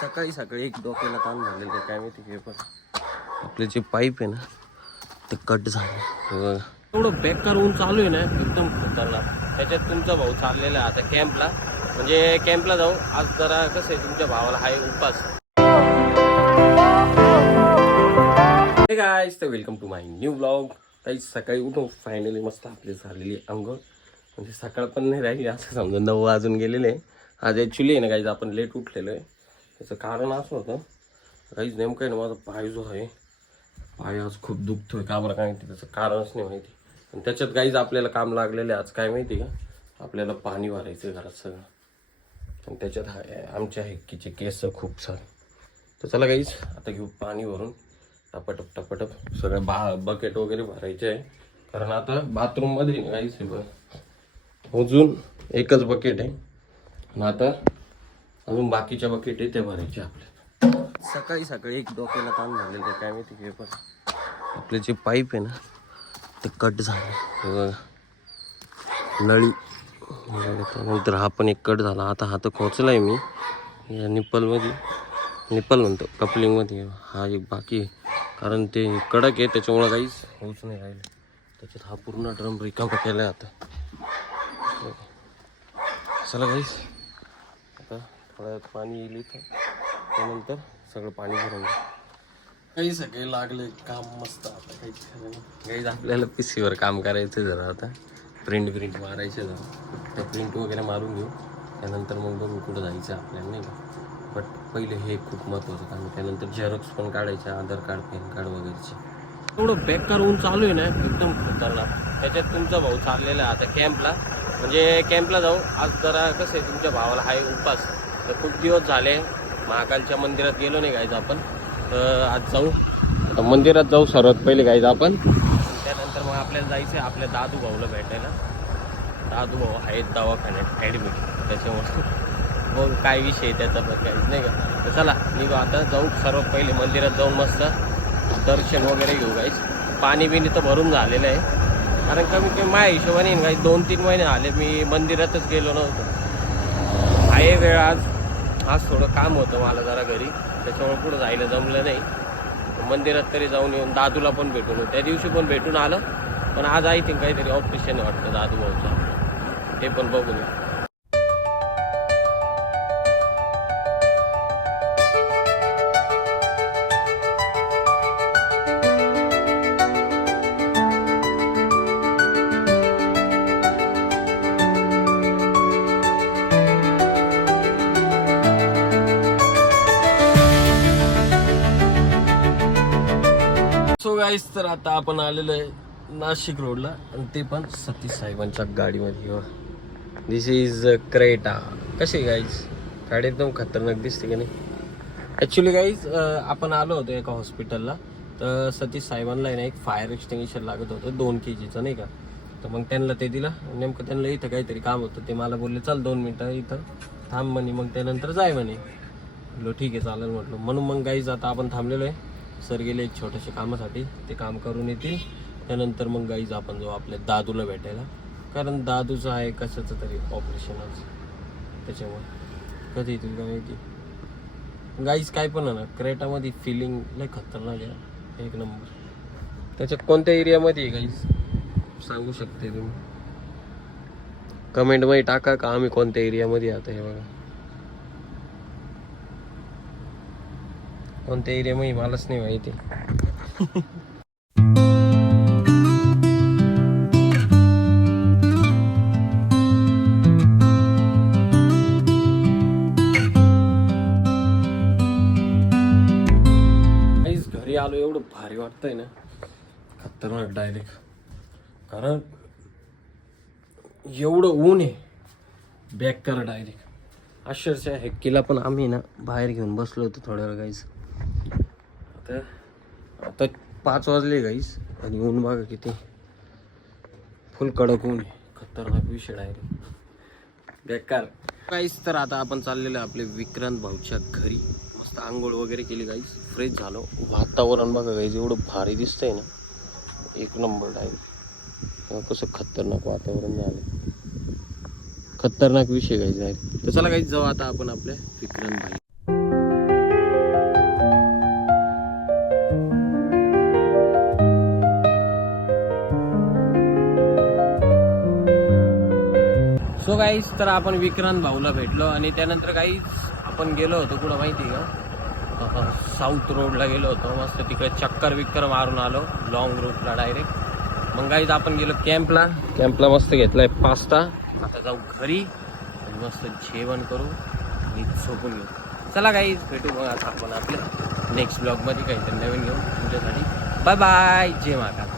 सकाळी सकाळी एक डोक्याला ताण झालेलं आहे काय माहिती की, पण आपले जे पाईप आहे ना ते कट झाले. एवढं बेकार ऊन चालू आहे ना, एकदम खतरनाक. त्याच्यात तुमचा भाऊ चाललेला आहे आता कॅम्पला, म्हणजे कॅम्पला जाऊ आज. जरा कसं आहे, तुमच्या भावाला हाय उपास. हे गाईज, तर welcome to my new blog. काही सकाळी उठून फायनली मस्त आपली झालेली अंघोळ, म्हणजे सकाळ पण नाही राहिली असं समजा. 9 वाजून गेलेले. आज ॲक्च्युली आहे ना गाईज आपण लेट उठलेलो आहे. त्याचं कारण असं होतं गाईज, नेमकं आहे ना माझा पाय जो आहे, पाय आज खूप दुखतोय. का बरं काय माहिती, त्याचं कारणच नाही माहिती. आणि त्याच्यात गाईज आपल्याला काम लागलेलं आहे आज. काय माहिती का, आपल्याला पाणी भरायचं घरात सगळं, आणि त्याच्यात आमच्या हेक्कीचे केस खूप सारे. तर चला गाईज आता घेऊ पाणी भरून टपटप टपटप सगळं बकेट वगैरे भरायचे आहे. कारण आता बाथरूममध्ये गाईज अजून एकच बकेट आहे, आणि आता अजून बाकीच्या बकेट आहे ते भरायचे आपल्याला. सकाळी सकाळी एक डोक्याला ताण झालेलं आहे काय माहिती की, पण आपले जे पाईप आहे ना ते कट झाले. बघा नळी, त्यानंतर हा पण एक कट झाला. आता हा तर खोचला आहे मी या निप्पलमध्ये, निप्पल म्हणतो कपलिंगमध्ये. हा एक बाकी आहे, कारण ते कडक आहे त्याच्यामुळं काहीच होऊच नाही राहिलं. त्याच्यात हा पूर्ण ड्रम रिकामा केला आहे आता. चला गाईस, आता थोड्या पाणी येईल इथं, त्यानंतर सगळं पाणी भरून काही सगळे लागले काम मस्त. आता काहीच खरं नाही गाईस, आपल्याला PCवर काम करायचं जरा. आता प्रिंट मारायचे जरा, त्या प्रिंट वगैरे मारून घेऊ. त्यानंतर मग बघू कुठं जायचं आपल्याला, नाही का. बट पहिले हे खूप महत्त्वाचं काम. त्यानंतर झेरॉक्स पण काढायचे, आधार कार्ड, पॅन कार्ड वगैरेचे. एवढं बेकार ऊन चालू आहे ना, एकदम खतरनाक. त्याच्यात तुमचा भाऊ चाललेला आहे आता कॅम्पला, म्हणजे कॅम्पला जाऊ आज. जरा कसं आहे, तुमच्या भावाला हाय उपास. तर खूप दिवस झाले महाकालच्या मंदिरात गेलो नाही गायचं आपण. तर आज जाऊ, आता मंदिरात जाऊ सर्वात पहिले गायचं आपण. त्यानंतर मग आपल्याला जायचं आहे आपल्या दादू भाऊला भेटायला. दादू भाऊ आहेत दवाखान्यात ॲडमिट, त्याच्यामुळे मग काय विषय त्याचा पण काहीच नाही का. तर चला निघू आता, जाऊ सर्वात पहिले मंदिरात जाऊन मस्त दर्शन वगैरे घेऊ गाईस. पाणी बिणी तर भरून झालेलं आहे, कारण कमी कमी माझ्या हिशोबाने गाईस 2-3 महिने आले मी मंदिरातच गेलो नव्हतो. आहे वेळ आज थोडं काम होतं मला जरा घरी, त्याच्यामुळे कुठं जायला जमलं नाही. मंदिरात तरी जाऊन येऊन दादूला पण भेटून, त्या दिवशी पण भेटून आलं. पण आज आय थिंक काहीतरी ऑपरेशन वाटतं दादू भाऊचं, ते पण बघून येऊ. सो गाईस, तर आता आपण आलेलो आहे नाशिक रोडला, आणि ते पण सतीश साहेबांच्या गाडीमध्ये. दिस इज क्रेटा. कशी गाईज गाडी एकदम खतरनाक दिसते का नाही. ॲक्च्युली गाईज आपण आलो होतो एका हॉस्पिटलला, तर सतीश साहेबांना आहे ना एक फायर एक्सटिंग्विशर लागत होतं 2 kgचं, नाही का. तर मग त्यांना ते दिलं. नेमकं त्यांना इथं काहीतरी काम होतं, ते मला बोलले चल 2 मिनटं इथं थांब म्हणे, मग त्यानंतर जाय म्हणे. म्हटलं ठीक आहे चालेल म्हटलं. म्हणून मग गाईज आता आपण थांबलेलो आहे. सर गेले एक छोट्याशा कामासाठी, ते काम करून येतील. त्यानंतर मग गाईज आपण जाऊ आपल्या दादूला भेटायला, कारण दादूचं आहे कशाचं तरी ऑपरेशन आज, त्याच्यामुळे कधी येतील का माहिती. गाईज काय पण ना, क्रेटामध्ये फिलिंग लय खतरनाक आहे, एक नंबर. त्याच्यात कोणत्या एरियामध्ये आहे गाईज सांगू शकते तुम्ही कमेंटमध्ये टाका का आम्ही कोणत्या एरियामध्ये आता. हे बघा कोणत्या एरियामध्ये मलाच नाही माहिती. घरी आलो एवढं भारी वाटतंय ना, खतरनाक डायरेक्ट. कारण एवढं ऊन आहे बेकार डायरेक्ट. अक्षरशः हेक्कीला पण आम्ही ना बाहेर घेऊन बसलो होतो थोड्या वेळ गाईस. आता 5 वाजले गाईस, आणि ऊन बघा किती फुल कडक ऊन आहे. खतरनाक विषय डायरेक्ट बेकार गाईस. तर आता आपण चाललेलो आपले विक्रांत भाऊच्या घरी. मस्त आंघोळ वगैरे केली गाईस, फ्रेश झालो. वातावरण बघा गाईस एवढं भारी दिसतंय ना, एक नंबर डायरेक्ट. कसं खतरनाक वातावरण झालं, खतरनाक विषय गाईस डायरेक्ट. तर चला गाईस जाऊ आता आपण आपल्या विक्रांत भाई. सो गाईज तर आपण विक्रांत भाऊला भेटलो आणि त्यानंतर गाईज आपण गेलो होतो कुठं माहिती आहे का, साऊथ रोडला गेलो होतो. मस्त तिकडे चक्कर मारून आलो लॉंग रूटला डायरेक्ट. मग गाईज आपण गेलो कॅम्पला मस्त घेतलाय पास्ता. आता जाऊ घरी आणि मस्त जेवण करू आणि झोपून घेऊ. चला गाईज भेटू मग आता आपण आपल्या नेक्स्ट ब्लॉगमध्ये काहीतरी नवीन घेऊन तुमच्यासाठी. बाय बाय, जय महाकाल.